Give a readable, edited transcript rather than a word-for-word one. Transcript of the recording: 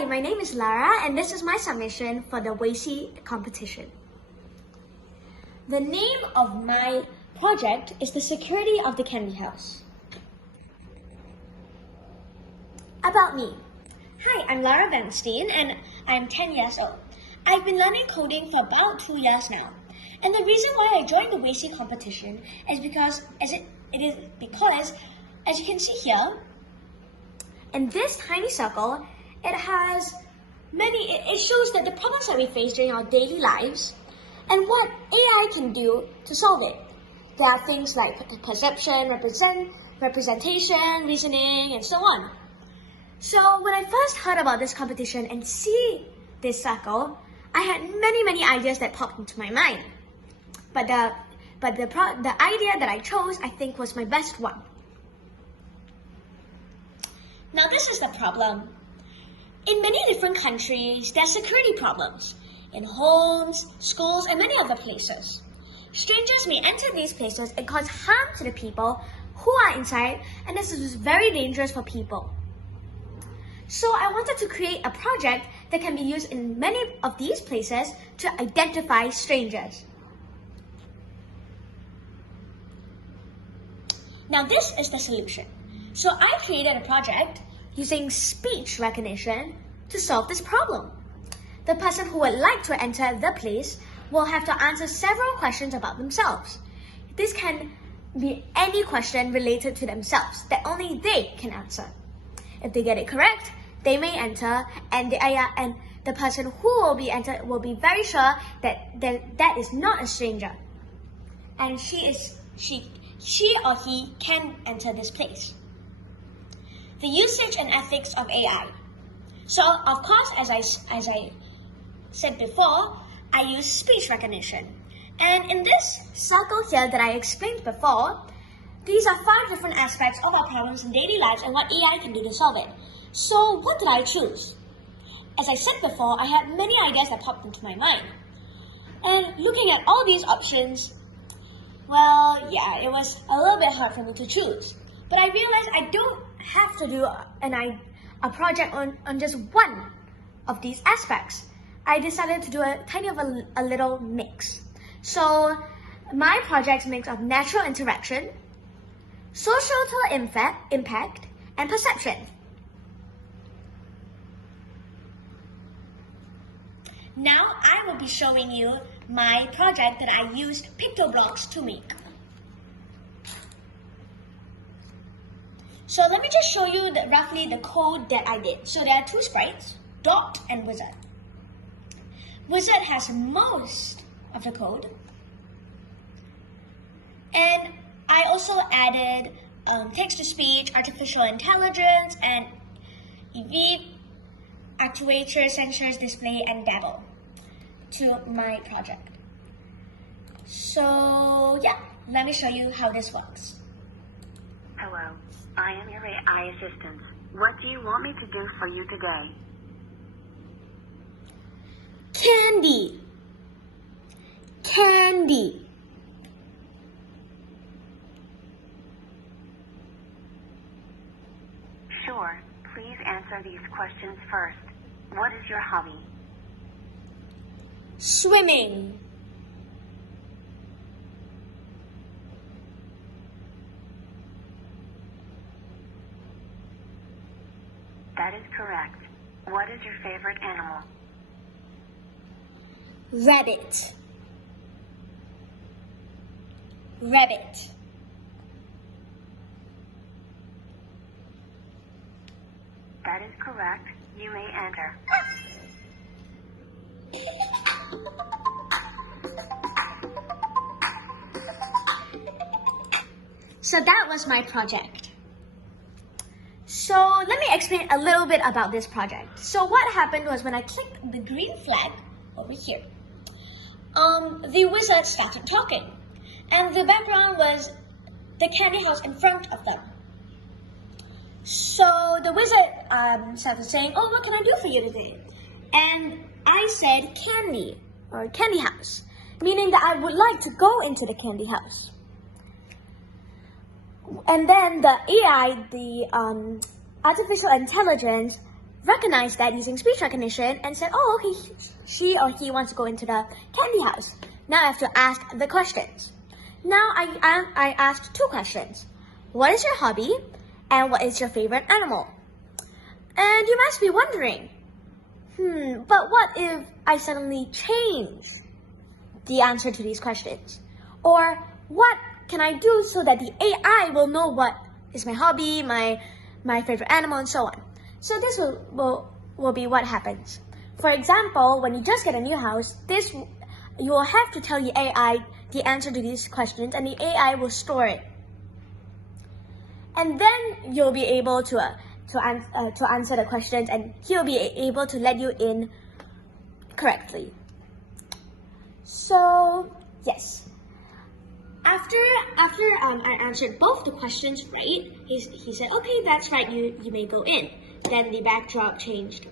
Hi, my name is Lara and this is my submission for the WAICY competition. The name of my project is The Security of the Candy House. About me. Hi, I'm Lara Steen and I'm 10 years old. I've been learning coding for about 2 years now. And the reason why I joined the WAICY competition is because, as you can see here, in this tiny circle, it shows that the problems that we face during our daily lives and what AI can do to solve it. There are things like perception, representation, reasoning, and so on. So when I first heard about this competition and see this circle, I had many ideas that popped into my mind. But the idea that I chose, I think, was my best one. Now this is the problem. In many different countries, there are security problems in homes, schools, and many other places. Strangers may enter these places and cause harm to the people who are inside, and this is very dangerous for people. So I wanted to create a project that can be used in many of these places to identify strangers. Now this is the solution. So I created a project using speech recognition to solve this problem. The person who would like to enter the place will have to answer several questions about themselves. This can be any question related to themselves that only they can answer. If they get it correct, they may enter, and the person who will be entered will be very sure that is not a stranger, and she or he can enter this place. The usage and ethics of AI. So, of course, as I said before, I use speech recognition. And in this circle here that I explained before, these are 5 different aspects of our problems in daily lives and what AI can do to solve it. So, what did I choose? As I said before, I had many ideas that popped into my mind. And looking at all these options, well, yeah, it was a little bit hard for me to choose. But I realized I don't have to do a project on just one of these aspects. I decided to do a little mix. So my project mix of natural interaction, social impact, and perception. Now I will be showing you my project that I used pictoblocks to make. So let me just show you roughly the code that I did. So there are 2 sprites, Dot and Wizard. Wizard has most of the code. And I also added text-to-speech, artificial intelligence, and EV, actuator, sensors, display, and Babel to my project. So yeah, let me show you how this works. Hello, I am your AI assistant. What do you want me to do for you today? Candy. Candy. Sure, please answer these questions first. What is your hobby? Swimming. That is correct. What is your favorite animal? Rabbit. Rabbit. That is correct. You may enter. So that was my project. So let me explain a little bit about this project. So what happened was when I clicked the green flag over here, the wizard started talking, and the background was the candy house in front of them. So the wizard started saying, "Oh, what can I do for you today?" And I said candy, or candy house, meaning that I would like to go into the candy house. And then the AI, the artificial intelligence, recognized that using speech recognition and said, oh, okay, she or he wants to go into the candy house. Now I have to ask the questions. Now I asked 2 questions. What is your hobby? And what is your favorite animal? And you must be wondering, but what if I suddenly change the answer to these questions? Or what can I do so that the AI will know what is my hobby, my favorite animal, and so on? So this will be what happens. For example, when you just get a new house, you will have to tell the AI the answer to these questions, and the AI will store it. And then you'll be able to answer the questions, and he'll be able to let you in correctly. So yes, after I answered both the questions right, he said, okay, that's right, you may go in. Then the backdrop changed.